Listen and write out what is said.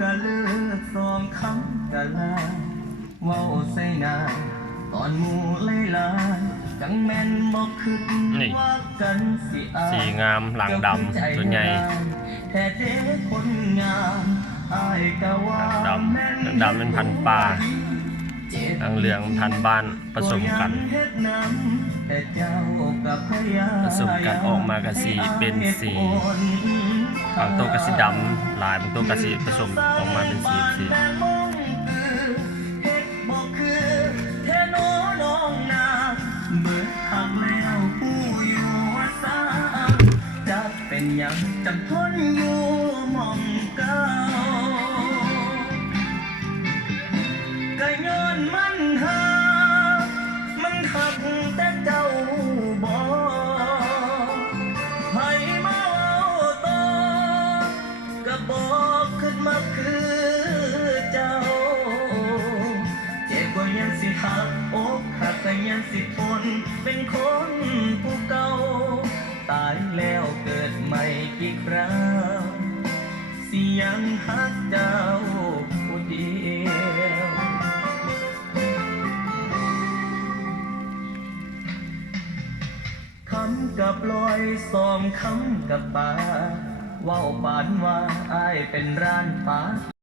กะเลิกสองคำกะลาเว้าใส่หน้าตอนหมู่หลายๆจังแม่นบ่คิดว่ากันสิอาย สีงามหลังดำตัวใหญ่แท้เด้คนงามอายก็ว่า ดำเป็นพันธุ์ปลาเหลืองพันธุ์บ้านผสมกันผสมกันออกมากะสีเป็นสีบางตัวกะสีดำลายบางตัวกะสีผสมออกมาเป็นสีเป็นยังจำทนอยู่มองเก่าก็ย้อนมันหักแต่เจ้าบ่ให้มาเอาต่อก็บอกขึ้นมาคือเจ้าเจ็บก็ยังสิหักอกหักก็ยังสิทนเป็นคนผู้เก่าตายแล้วเกิดใหม่กี่ครั้งสิยังหักเจ้าผู้เดียวคำกับลอยซ้อมคำกับป่าเว้าปานว่าอายเป็นร้านป่า